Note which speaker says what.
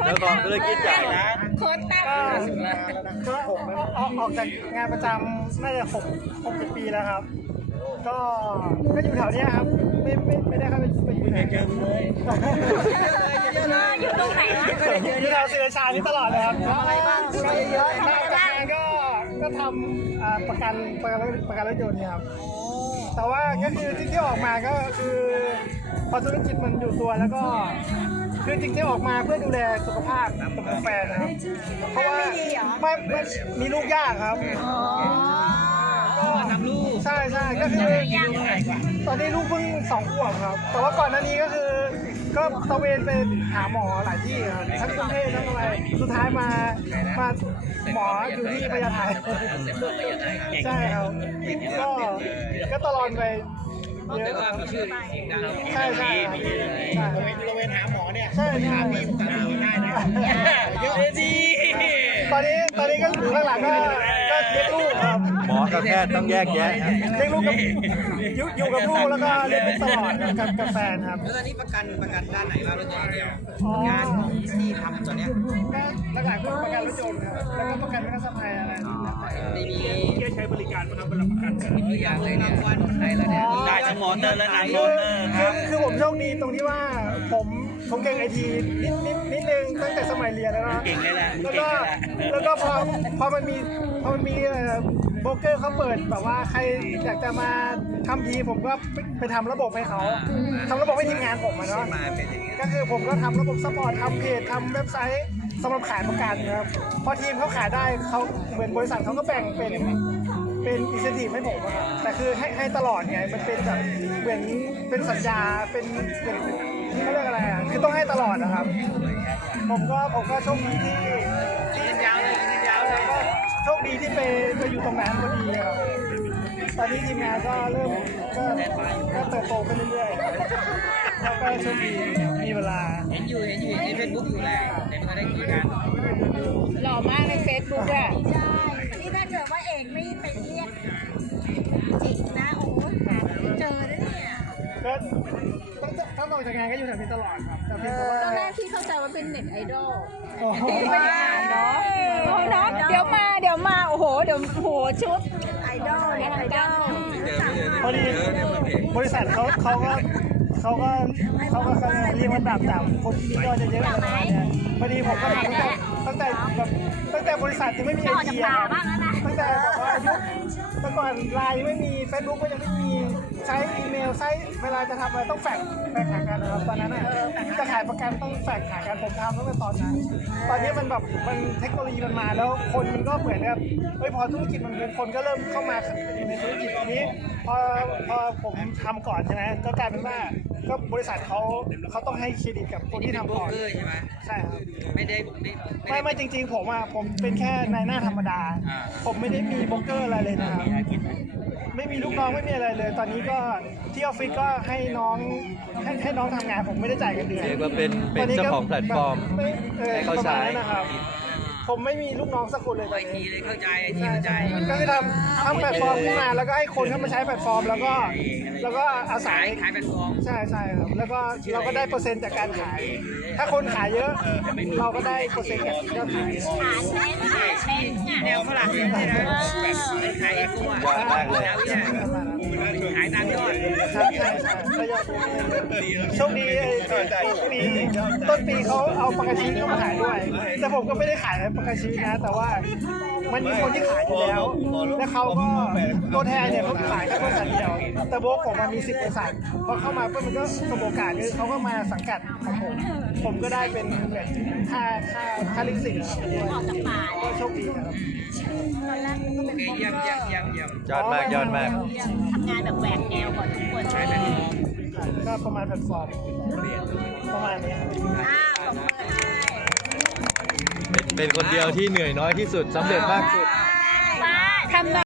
Speaker 1: เจ้าของธุรกิจใหญ่นะ
Speaker 2: โค้ชตั้ม
Speaker 3: ก็ผมออกจากงานประจำน่าจะ6-7 ปีแล้วครับก็อยู่แถวนี้ครับไม่ได้เข้าไปอยู่ไหนเจอเลย
Speaker 2: อยู่ตรงไหนวะ
Speaker 3: อยู่แถวศิลาชานี่ตลอดเลยครับอะไรบ้างก็เยอะๆจากงานก็ทำประกันรถยนต์เนี่ยครับแต่ว่าก็คือที่ออกมาก็คือพอธุรกิจมันอยู่ตัวแล้วก็คือจริงๆออกมาเพื่อดูแลสุขภาพกับแฟนนะครับเพราะว่าไม่มีลูกยากครับก็ทำลูกใช่ก็คือตอนนี้ลูกเพิ่ง2 ขวบครับแต่ว่าก่อนหน้านี้ก็คือก็ตะเวนไปหาหมอหลายที่ครับทั้งกรุงเทพทั้งอะไรสุดท้ายมาหมออยู่ที่พญาไทใช่ครับก็ตลอดไปเยอะครับใช่เราเวนหาหมอเนี่ยใช่หาพี่ผมได้นะเยอะดีตอนนี้ก็อยู่ข้างหลังก็เลี้ยงลูกครับ
Speaker 1: หมอกับแพทย์ต้องแยกแยะ
Speaker 3: เลี้ยงลูกกับอยู่กับลูกแล้วก็เลี้ยงลูกตลอดกับแฟนครับ
Speaker 4: แล้วตอนนี้ประกันด้านไหนบ้างรถยนต์เดียวงานที่ทำตอนนี้
Speaker 3: ก็หลักๆคือประกันรถยนต์ครับแล้วก็ประกันไม่ต้องสะพายอะไร
Speaker 4: มี
Speaker 3: ใช้บริการมาทำเป็นประกัน
Speaker 4: อย่างเลยเนี่ยวันไหนแล้วเนี่ย
Speaker 1: ได้ทั้งหมอเตอร์และนายมอเตอร์ครับ
Speaker 3: คือผมโชคดีตรงที่ว่าผมเก่งไอทีนิดนึงตั้งแต่สมัยเรียนแล้วนะ
Speaker 1: เก่งเลยแหละ
Speaker 3: แล้วก็พอมันมีโบรกเกอร์เขาเปิดแบบว่าใครอยากจะมาทำทีผมก็ไปทำระบบให้เขาทำระบบให้ทีมงานผมเนาะก็คือผมก็ทำระบบซัพพอร์ตทำเพจทำเว็บไซต์สำหรับขายประกันครับพอทีมเขาขายได้เขาเหมือนบริษัทเขาก็แบ่งเป็นอินเซนทีฟให้ผมครับแต่คือให้ตลอดไงมันเป็นแบบเหมือนเป็นสัญญาเป็นเขาเรียกอะไรอ่ะคือต้องให้ตลอดนะครับผมก็โชคดีที่ยาวแล้วก็โชคดีที่ไปอยู่ตรงนั้นพอดีครับตอนนี้ทีมงานก็เริ่มก็เติบโตขึ้นเรื่อยๆแล้วก็โชคดีมีเวลา
Speaker 4: เห็นอยู่ในเฟซบุ๊กอยู่แล้วในเมื่อได้คุยกัน
Speaker 2: หล่อมากในเฟซบุ๊กอ่ะ
Speaker 5: ใช่นี่ถ้าเกิดว่าเอกไม่ไปเรียกจิกนะโอ้โหหาไม่เจอเลยเนี่ย
Speaker 3: ก็ถ้าออกจากงานก็อยู่แถวนี้ตลอดครับแต่เพียงแต่ว่า
Speaker 5: ตอนแรกที่เข้าใจว่าเป็นเน็ตไอดอล
Speaker 2: ไม่ได้อ่านเนาะเดี๋ยวมาโอ้โหชุด
Speaker 5: ไอดอลเน็ตไอดอล
Speaker 3: พอดีบริษัทเขาก็เรียกว่าดับคนที่มียอดเยอะๆอะไรเนี่ยพอดีผมก็ตั้งแต่บริษัทยังไม่มีไอทีตั้งแต่บอกว่าแต่ก่อนไลน์ไม่มีเฟซบุ๊กก็ยังไม่มีใช้อีเมลใช้เวลาจะทำอะไรต้องแฝงหากันนะครับตอนนั้นจะขายประกันต้องแฝงหากันผมทำตั้งแต่ตอนนั้นตอนนี้มันแบบมันเทคโนโลยีมันมาแล้วคนมันก็เหมือนแบบพอธุรกิจมันคนก็เริ่มเข้ามาในธุรกิจนี้พอผมทำก่อนใช่ไหมก็กลายเป็นว่าก็บริษัทเขาต้องให้เครดิตกับคนที่ทำก่อน
Speaker 4: ใช่ไหม
Speaker 3: ใช่ครับ
Speaker 4: ไม่
Speaker 3: จริงๆผมเป็นแค่นายหน้าธรรมดาผมไม่ได้มีโบรกเกอร์อะไรเลยนะครับไม่มีลูกน้องไม่มีอะไรเลยตอนนี้ก็ที่ออฟฟิศก็ให้น้องทำงานผมไม่ได้จ่ายเงินเดือน
Speaker 1: เรียกว่าเป็นเจ้าของแพลตฟอร์มให้เขาใช้
Speaker 3: นะครับผมไม่มีลูกน้องสักคนเลยตอนนี้
Speaker 4: เข้าใจ
Speaker 3: ก็คือทำแพลตฟอร์มขึ้นมาแล้วก็ให้คนเข้ามาใช้แพลตฟอร์มแล้วก็อาศัย
Speaker 4: ขายแพลตฟอร์ม
Speaker 3: ใช่ครับแล้วก็เราก็ได้เปอร์เซ็นต์จากการขายถ้าคนขายเยอะเราก็ได้เปอร์เซ็นต์จากยอดขาย
Speaker 4: แนวฝรั่งเนี่ยนะขายเอฟอ่ะขายตามยอด
Speaker 3: ใช่โชคดีต้นปีเขาเอาปากกาชีเข้ามาขายด้วยแต่ผมก็ไม่ได้ขายปากกาชีนะแต่ว่ามันมีคนที่ขายอยู่แล้วและเขาก็ตัวแทนเนี่ยเขาขายแค่บริษัทเดียวแต่โบกผมมันมี10 บริษัทพอเข้ามาปุ๊บมันก็สมโอกาสคือเขาก็มาสังกัดของผมก็ได้เป็นเหมือนค่าลิขสิทธิ์ก็โชคดีครับ
Speaker 4: เยี่ยม
Speaker 1: ยอดมาก
Speaker 5: ทำงานแบบแหวกแนวกว่าทุกคนใช่ไหม
Speaker 3: ก็ประมาณแพลตฟอร์มประมาณนี้
Speaker 1: เป็นคนเดียวที่เหนื่อยน้อยที่สุดสำเร็จมากสุด
Speaker 2: ทำ